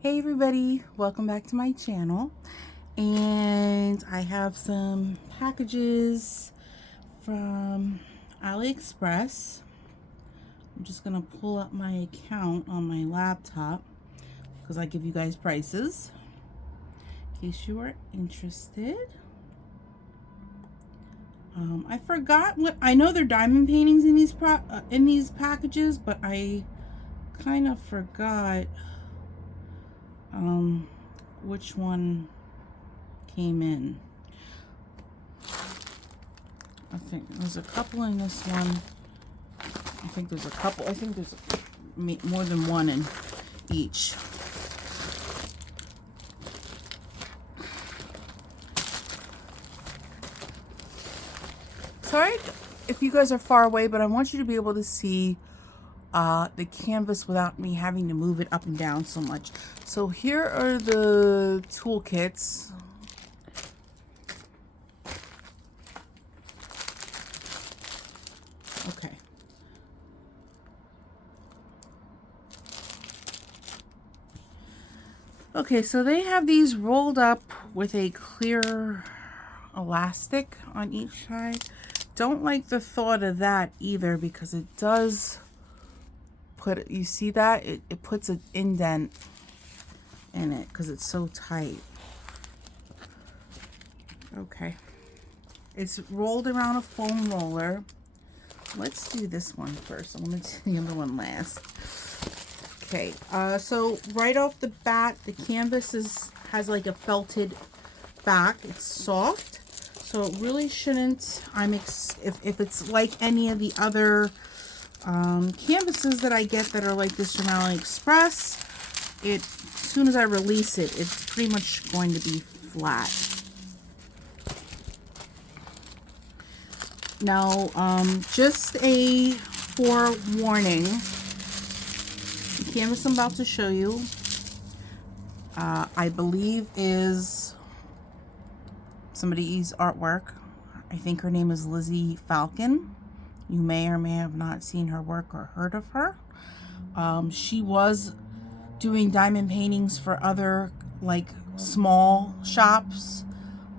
Hey everybody, welcome back to my channel. And I have some packages from Aliexpress. I'm just gonna pull up my account on my laptop because I give you guys prices in case you are interested. I forgot what I know they're diamond paintings in these packages, but I kind of forgot which one came in. I think there's a couple in this one. I think there's more than one in each. Sorry if you guys are far away, but I want you to be able to see the canvas without me having to move it up and down so much. So here are the toolkits. Okay. Okay, so they have these rolled up with a clear elastic on each side. Don't like the thought of that either because it does put, you see that? It puts an indent in it because it's so tight. Okay. It's rolled around a foam roller. Let's do this one first. I'm going to do the other one last. Okay, so right off the bat, the canvas has like a felted back. It's soft, so it really shouldn't. If it's like any of the other canvases that I get that are like this from AliExpress, as soon as I release it, it's pretty much going to be flat. Now, just a forewarning. The canvas I'm about to show you, I believe is somebody's artwork. I think her name is Lizzie Falcon. You may or may have not seen her work or heard of her. She was doing diamond paintings for other like small shops.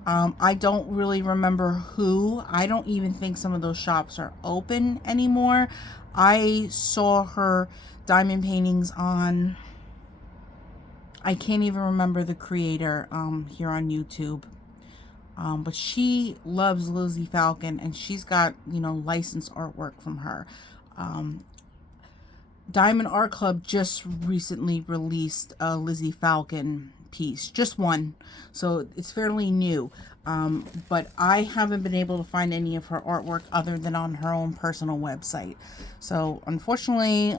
I don't really remember who. I don't even think some of those shops are open anymore. I saw her diamond paintings on, I can't even remember the creator here on YouTube. But she loves Lizzie Falcon, and she's got, you know, licensed artwork from her. Diamond Art Club just recently released a Lizzie Falcon piece, just one, so it's fairly new. But I haven't been able to find any of her artwork other than on her own personal website. So unfortunately,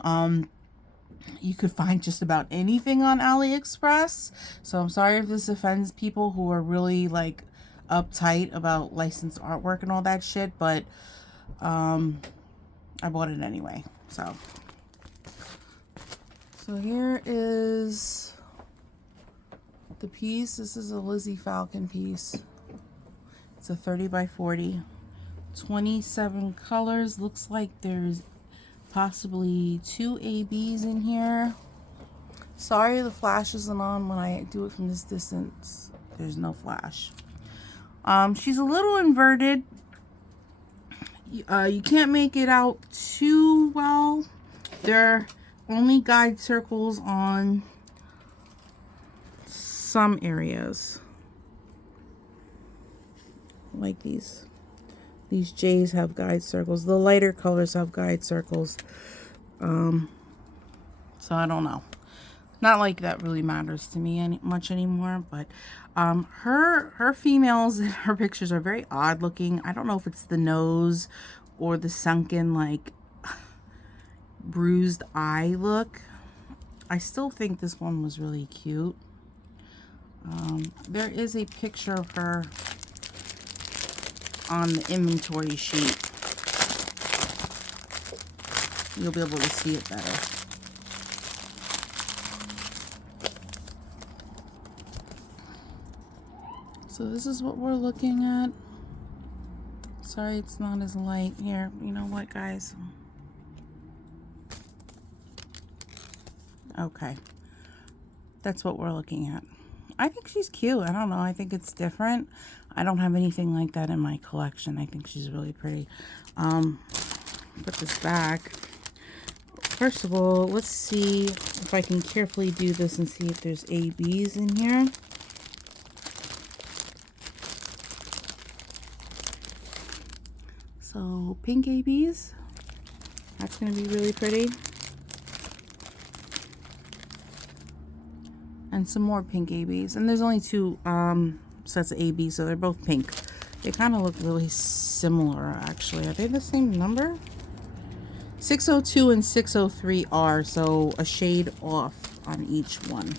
you could find just about anything on AliExpress. So I'm sorry if this offends people who are really like uptight about licensed artwork and all that shit, but I bought it anyway. So here is the piece. This is a Lizzie Falcon piece. It's a 30 by 40, 27 colors. Looks like there's possibly 2 ABs in here. Sorry the flash isn't on when I do it from this distance. There's no flash. She's a little inverted. You can't make it out too well. There are only guide circles on some areas. Like these J's have guide circles. The lighter colors have guide circles. So I don't know. Not like that really matters to me much anymore, but her females in her pictures are very odd looking. I don't know if it's the nose or the sunken like bruised eye look. I still think this one was really cute. There is a picture of her on the inventory sheet. You'll be able to see it better. So this is what we're looking at. Sorry it's not as light here. You know what, guys? Okay. that's what we're looking at. I think she's cute. I don't know. I think it's different. I don't have anything like that in my collection. I think she's really pretty. Put this back. First of all, let's see if I can carefully do this and see if there's ABs in here. So pink ABs. That's going to be really pretty. And some more pink ABs. And there's only two sets of ABs, so they're both pink. They kind of look really similar, actually. Are they the same number? 602 and 603 are, so a shade off on each one.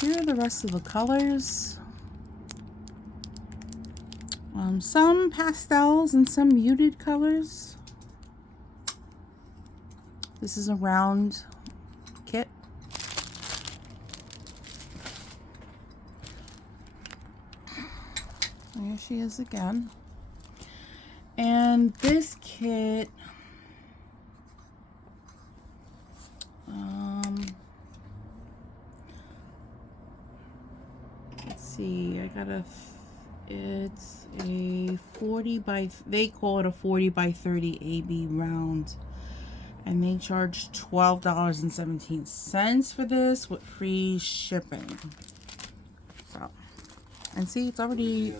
Here are the rest of the colors. Some pastels and some muted colors. This is a round kit. There she is again. And this kit, let's see, it's a 40 by, they call it a 40 by 30 AB round. And they charge $12.17 for this with free shipping. So, and see, it's already,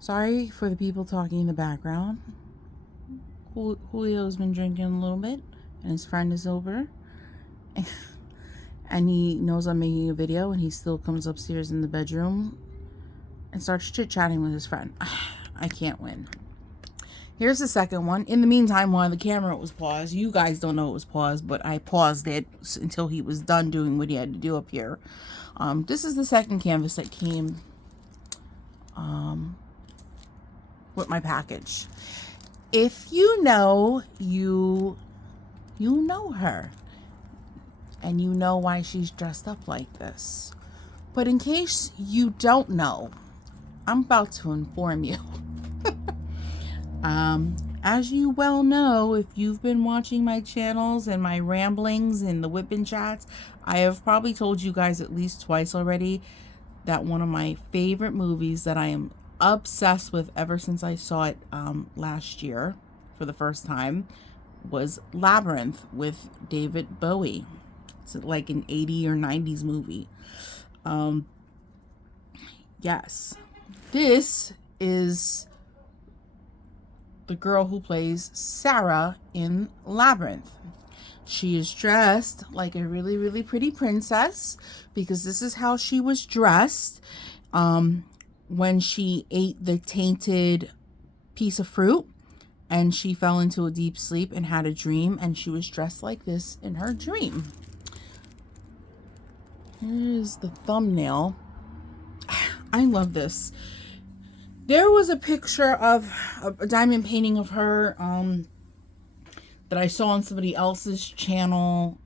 sorry for the people talking in the background. Julio's been drinking a little bit, and his friend is over. And he knows I'm making a video, and he still comes upstairs in the bedroom and starts chit-chatting with his friend. I can't win. Here's the second one. In the meantime, while the camera was paused, you guys don't know it was paused, but I paused it until he was done doing what he had to do up here. This is the second canvas that came with my package. If you know, you know her. And you know why she's dressed up like this. But in case you don't know, I'm about to inform you. As you well know, if you've been watching my channels and my ramblings and the whipping chats, I have probably told you guys at least twice already that one of my favorite movies that I am obsessed with ever since I saw it last year for the first time was Labyrinth with David Bowie. It's like an 80s or 90s movie. Yes, this is the girl who plays Sarah in Labyrinth. She is dressed like a really, really pretty princess because this is how she was dressed when she ate the tainted piece of fruit and she fell into a deep sleep and had a dream, and she was dressed like this in her dream. Here's the thumbnail. I love this. There was a picture of a diamond painting of her that I saw on somebody else's channel.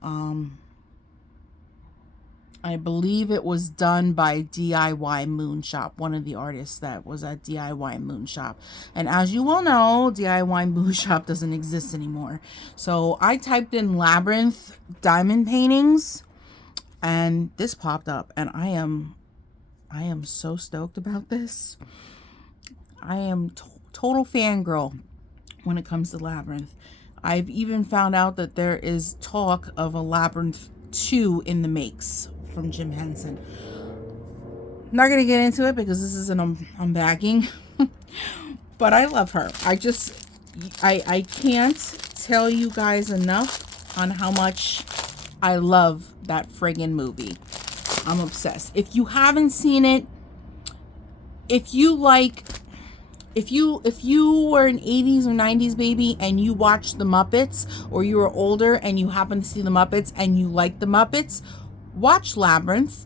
I believe it was done by DIY Moon Shop, one of the artists that was at DIY Moon Shop. And as you all know, DIY Moon Shop doesn't exist anymore. So I typed in Labyrinth diamond paintings and this popped up, and I am so stoked about this. I am total fangirl when it comes to Labyrinth. I've even found out that there is talk of a Labyrinth 2 in the makes from Jim Henson. I'm not going to get into it because this is an unbagging. But I love her. I can't tell you guys enough on how much I love that friggin' movie. I'm obsessed. If you haven't seen it, if you were an 80s or 90s baby and you watched the Muppets, or you were older and you happen to see the Muppets and you like the Muppets, watch Labyrinth,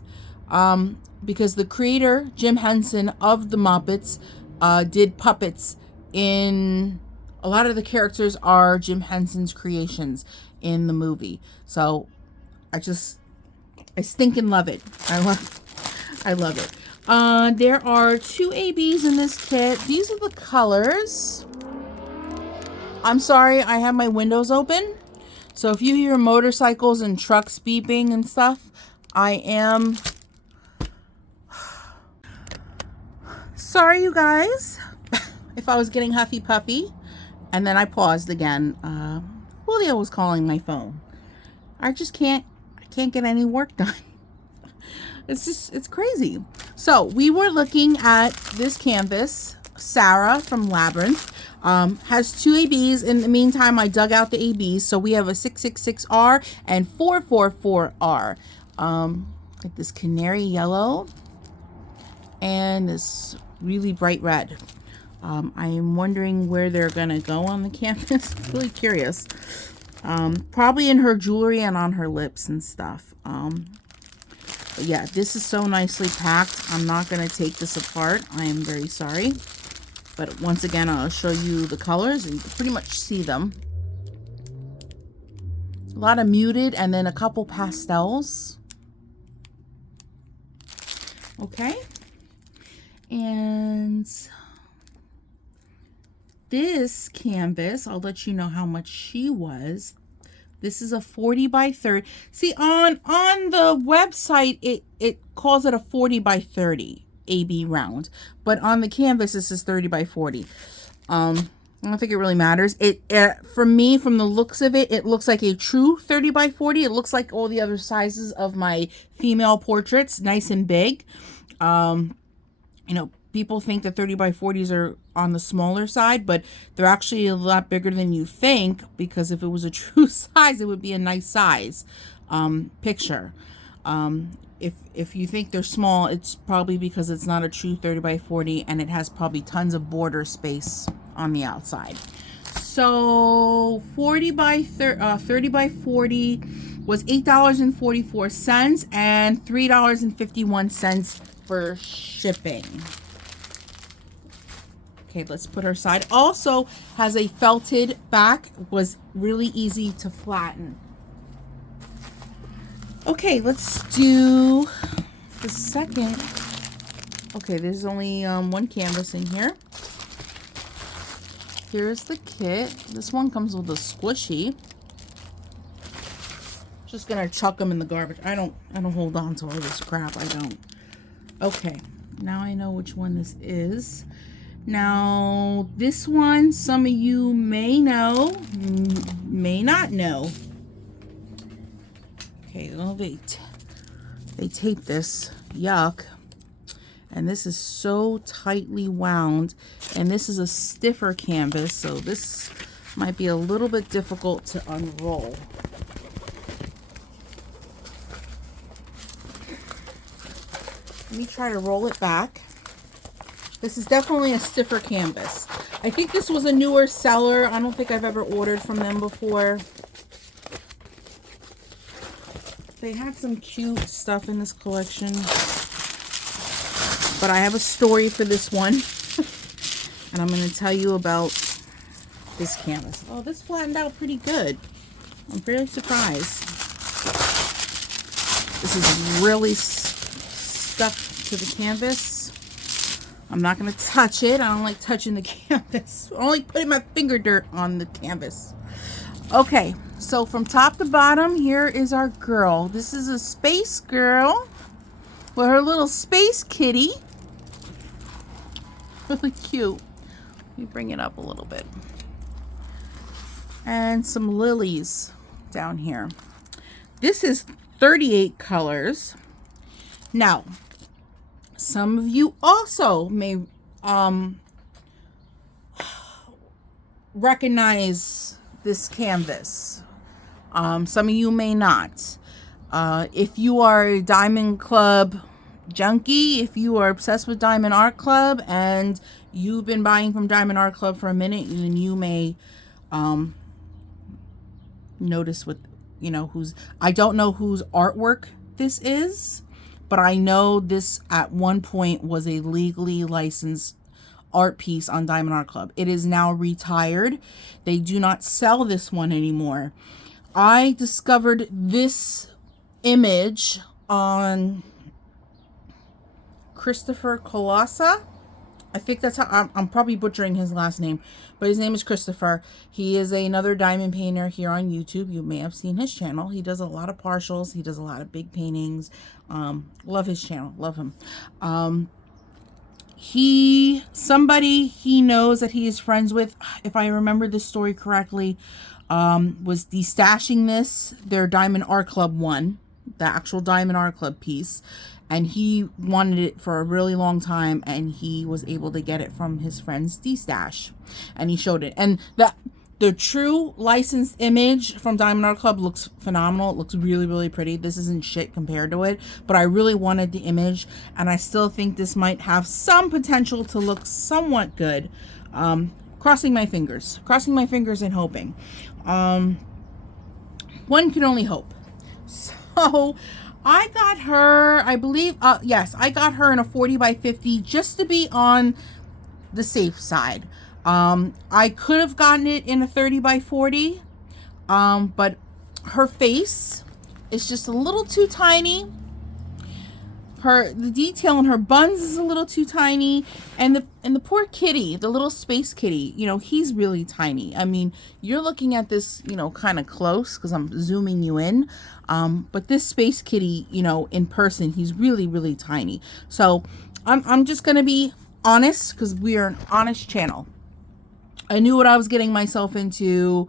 because the creator, Jim Henson of the Muppets, did puppets in, a lot of the characters are Jim Henson's creations in the movie. So I stinking love it. I love it. There are 2 ABs in this kit. These are the colors. I'm sorry, I have my windows open. So if you hear motorcycles and trucks beeping and stuff, I am sorry, you guys, if I was getting huffy puffy. And then I paused again. Julio was calling my phone. I can't get any work done. It's crazy. So we were looking at this canvas. Sarah from Labyrinth has 2 ABs. In the meantime, I dug out the ABs. So we have a 666R and 444R. Like this canary yellow and this really bright red. I am wondering where they're gonna go on the canvas. Really curious. Probably in her jewelry and on her lips and stuff. But yeah, this is so nicely packed. I'm not gonna take this apart. I am very sorry. But once again, I'll show you the colors and you can pretty much see them. A lot of muted and then a couple pastels. Okay. And this canvas, I'll let you know how much she was. This is a 40 by 30. See, on the website, it calls it a 40 by 30 AB round. But on the canvas, this is 30 by 40. I don't think it really matters. For me, from the looks of it, it looks like a true 30 by 40. It looks like all the other sizes of my female portraits, nice and big. You know, people think that 30 by 40s are on the smaller side, but they're actually a lot bigger than you think, because if it was a true size, it would be a nice size picture. If you think they're small, it's probably because it's not a true 30 by 40 and it has probably tons of border space on the outside. So 30 by 40 was $8.44 and $3.51 for shipping. Okay, let's put her aside. Also has a felted back, was really easy to flatten. Okay, let's do the second. Okay, there's only one canvas in here. Here's the kit. This one comes with a squishy. Just gonna chuck them in the garbage. I don't hold on to all this crap. I don't. Okay, now I know which one this is. Now, this one, some of you may know, may not know. Okay, well, they tape this. Yuck. And this is so tightly wound. And this is a stiffer canvas, so this might be a little bit difficult to unroll. Let me try to roll it back. This is definitely a stiffer canvas. I think this was a newer seller. I don't think I've ever ordered from them before. They had some cute stuff in this collection. But I have a story for this one. And I'm going to tell you about this canvas. Oh, this flattened out pretty good. I'm very surprised. This is really stuck to the canvas. I'm not going to touch it. I don't like touching the canvas. I only putting my finger dirt on the canvas. Okay, so from top to bottom, here is our girl. This is a space girl with her little space kitty. Really cute. Let me bring it up a little bit. And some lilies down here. This is 38 colors. Now, some of you also may recognize this canvas. Some of you may not. If you are a Diamond Club junkie, if you are obsessed with Diamond Art Club and you've been buying from Diamond Art Club for a minute, then you may notice what, you know, I don't know whose artwork this is. But I know this at one point was a legally licensed art piece on Diamond Art Club. It is now retired. They do not sell this one anymore. I discovered this image on Christopher Colassa I think that's how I'm probably butchering his last name, but his name is Christopher. He is another diamond painter here on YouTube. You may have seen his channel. He does a lot of partials. He does a lot of big paintings. Love his channel. Love him. Somebody he knows that he is friends with, if I remember this story correctly, was destashing their Diamond Art Club one, the actual Diamond Art Club piece, and he wanted it for a really long time, and he was able to get it from his friend's destash, and he showed it. And the true licensed image from Diamond Art Club looks phenomenal. It looks really, really pretty. This isn't shit compared to it, but I really wanted the image, and I still think this might have some potential to look somewhat good. Crossing my fingers and hoping. One can only hope. So I got her, I believe, yes, I got her in a 40 by 50 just to be on the safe side. I could have gotten it in a 30 by 40, but her face is just a little too tiny. The detail in her buns is a little too tiny, and the poor kitty, the little space kitty, you know, he's really tiny. I mean, you're looking at this, you know, kind of close because I'm zooming you in, but this space kitty, you know, in person, he's really, really tiny. So I'm just gonna be honest, because we are an honest channel. I knew what I was getting myself into,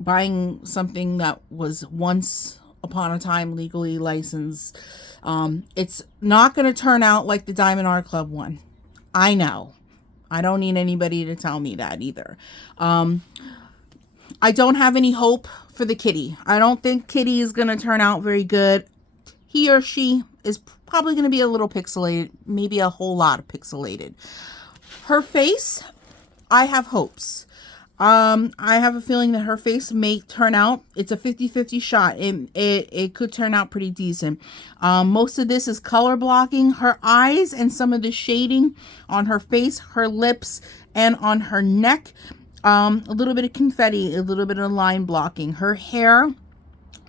buying something that was once upon a time legally licensed. It's not going to turn out like the Diamond Art Club one. I know. I don't need anybody to tell me that either. I don't have any hope for the kitty. I don't think Kitty is going to turn out very good. He or she is probably going to be a little pixelated, maybe a whole lot of pixelated. Her face, I have hopes. I have a feeling that her face may turn out, it's a 50-50 shot. It could turn out pretty decent. Most of this is color blocking. Her eyes and some of the shading on her face, her lips, and on her neck. A little bit of confetti, a little bit of line blocking. Her hair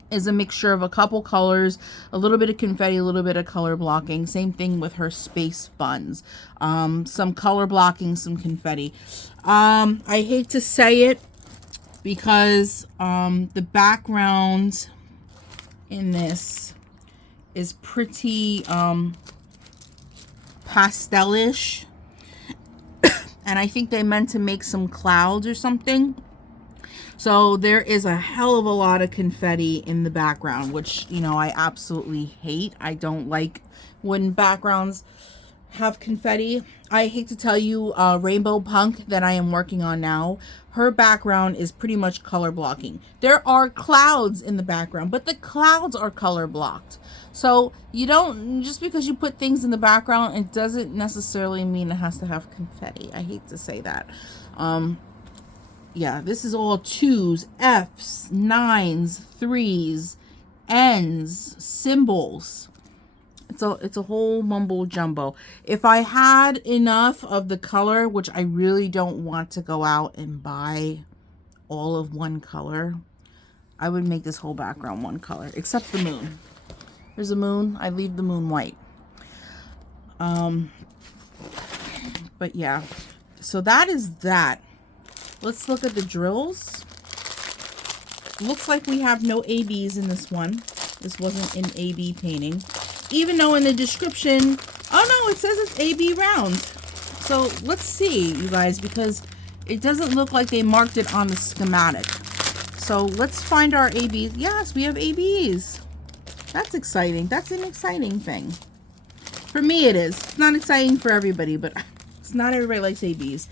is a mixture of a couple colors, a little bit of confetti, a little bit of color blocking. Same thing with her space buns. Some color blocking, some confetti. I hate to say it because the background in this is pretty pastelish. And I think they meant to make some clouds or something. So there is a hell of a lot of confetti in the background, which, you know, I absolutely hate. I don't like when backgrounds have confetti. I hate to tell you, Rainbow Punk that I am working on now, her background is pretty much color blocking. There are clouds in the background, but the clouds are color blocked. So you don't, just because you put things in the background, it doesn't necessarily mean it has to have confetti. I hate to say that. Yeah, this is all 2s, Fs, 9s, 3s, Ns, symbols. It's a whole mumbo jumbo. If I had enough of the color, which I really don't want to go out and buy all of one color, I would make this whole background one color, except the moon. There's a moon. I leave the moon white. But yeah, so that is that. Let's look at the drills. Looks like we have no ABs in this one. This wasn't an AB painting. Even though in the description, oh no, it says it's AB round. So let's see, you guys, because it doesn't look like they marked it on the schematic. So let's find our ABs. Yes, we have ABs. That's exciting. That's an exciting thing. For me it is. It's not exciting for everybody, but it's not everybody likes ABs.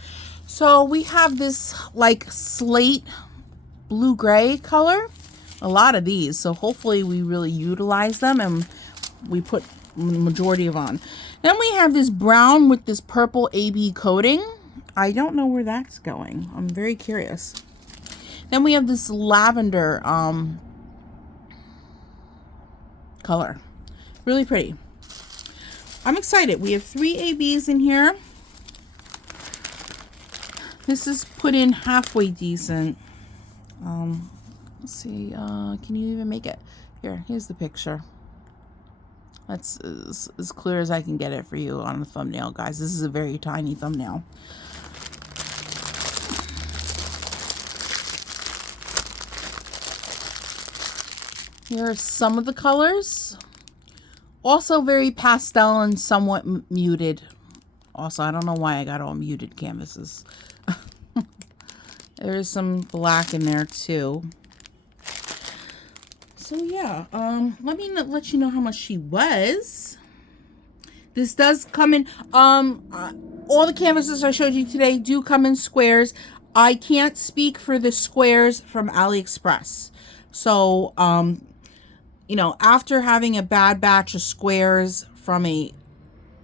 So we have this like slate blue-gray color. A lot of these. So hopefully we really utilize them and we put the majority of on. Then we have this brown with this purple AB coating. I don't know where that's going. I'm very curious. Then we have this lavender color. Really pretty. I'm excited. We have 3 ABs in here. This is put in halfway decent. Let's see. Can you even make it? Here's the picture. That's as clear as I can get it for you on the thumbnail, guys. This is a very tiny thumbnail. Here are some of the colors. Also very pastel and somewhat muted. Also, I don't know why I got all muted canvases. There's some black in there too. So yeah, let me let you know how much she was. This does come in, all the canvases I showed you today do come in squares. I can't speak for the squares from Aliexpress. So, you know, after having a bad batch of squares from a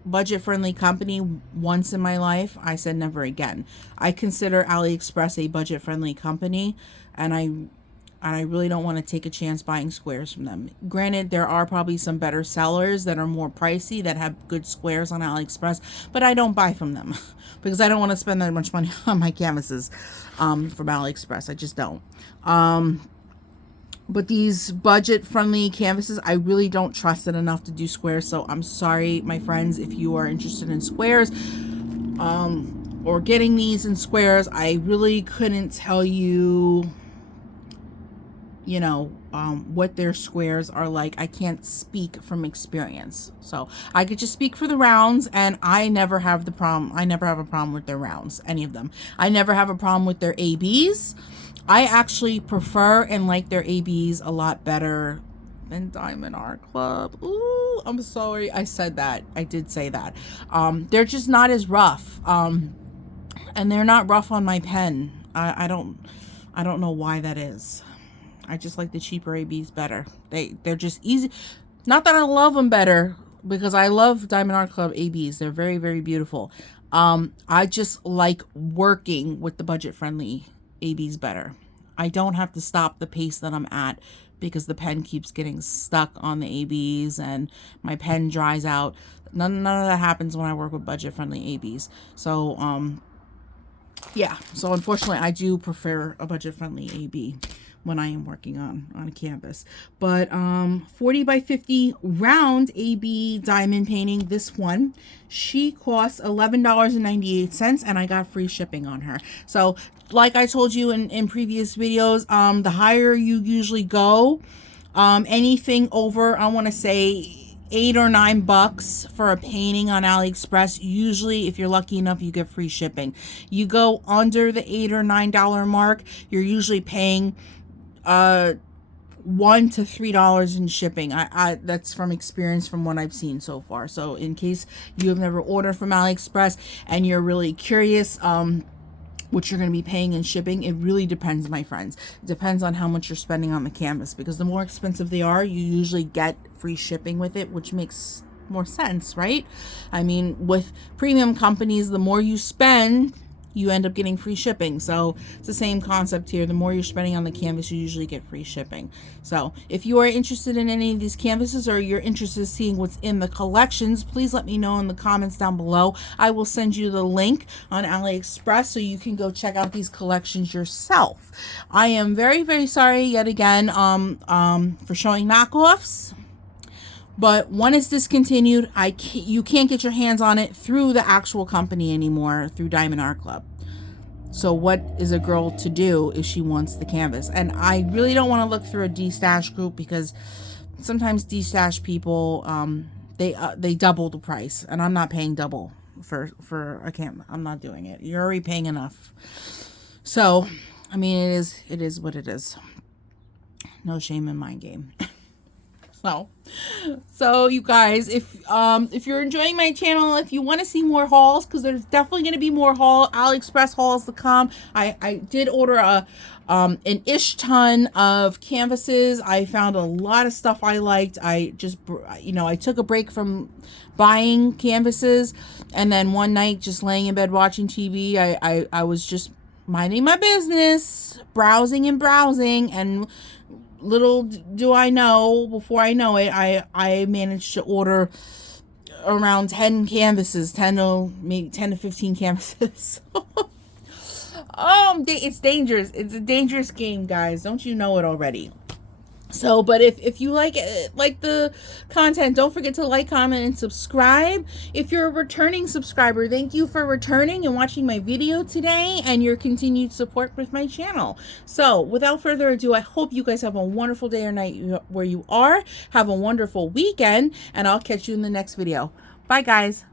budget-friendly company once in my life, I said never again. I consider Aliexpress a budget-friendly company, and I really don't want to take a chance buying squares from them. Granted, there are probably some better sellers that are more pricey that have good squares on AliExpress, but I don't buy from them because I don't want to spend that much money on my canvases from AliExpress. I just don't. But these budget-friendly canvases, I really don't trust it enough to do squares. So I'm sorry, my friends, if you are interested in squares or getting these in squares. I really couldn't tell you, you know, what their squares are like. I can't speak from experience. So I could just speak for the rounds, and I never have the problem. I never have a problem with their rounds, any of them. I never have a problem with their ABs. I actually prefer and like their ABs a lot better than Diamond Art Club. Ooh, I'm sorry I said that. I did say that. They're just not as rough. And they're not rough on my pen. I don't know why that is. I just like the cheaper ABs better. They're just easy. Not that I love them better, because I love Diamond Art Club ABs. They're very, very beautiful. I just like working with the budget-friendly ABs better. I don't have to stop the pace that I'm at because the pen keeps getting stuck on the ABs and my pen dries out. None of that happens when I work with budget-friendly ABs. So, yeah. So, unfortunately, I do prefer a budget-friendly AB when I am working on a canvas. But 40 by 50 round AB diamond painting, this one, she costs $11.98, and I got free shipping on her. So like I told you in previous videos, the higher you usually go, anything over, I want to say $8 or $9 for a painting on AliExpress. Usually, if you're lucky enough, you get free shipping. You go under the $8 or $9 mark, you're usually paying $1 to $3 in shipping. I that's from experience from what I've seen so far. So in case you have never ordered from AliExpress and you're really curious what you're going to be paying in shipping, it really depends, my friends. It depends on how much you're spending on the canvas, because the more expensive they are, you usually get free shipping with it, which makes more sense, right? I mean, with premium companies, the more you spend, you end up getting free shipping. So it's the same concept here. The more you're spending on the canvas, you usually get free shipping. So if you are interested in any of these canvases, or you're interested in seeing what's in the collections, please let me know in the comments down below. I will send you the link on AliExpress so you can go check out these collections yourself. I am very, very sorry yet again for showing knockoffs. But one is discontinued. You can't get your hands on it through the actual company anymore, through Diamond Art Club. So what is a girl to do if she wants the canvas? And I really don't want to look through a D-stash group, because sometimes D-stash people, they double the price, and I'm not paying double for a canvas. I'm not doing it. You're already paying enough. So, I mean, it is what it is. No shame in my game. So you guys, if you're enjoying my channel, if you want to see more hauls, because there's definitely going to be more AliExpress hauls to come. I did order an ish ton of canvases. I found a lot of stuff I liked. I just, you know, I took a break from buying canvases, and then one night, just laying in bed watching TV, I was just minding my business, browsing, and little do I know, before I know it, I managed to order around 10 canvases, maybe 10 to 15 canvases. It's dangerous. It's a dangerous game, guys. Don't you know it already? So, but if you like the content, don't forget to like, comment, and subscribe. If you're a returning subscriber, thank you for returning and watching my video today and your continued support with my channel. So, without further ado, I hope you guys have a wonderful day or night where you are. Have a wonderful weekend, and I'll catch you in the next video. Bye, guys.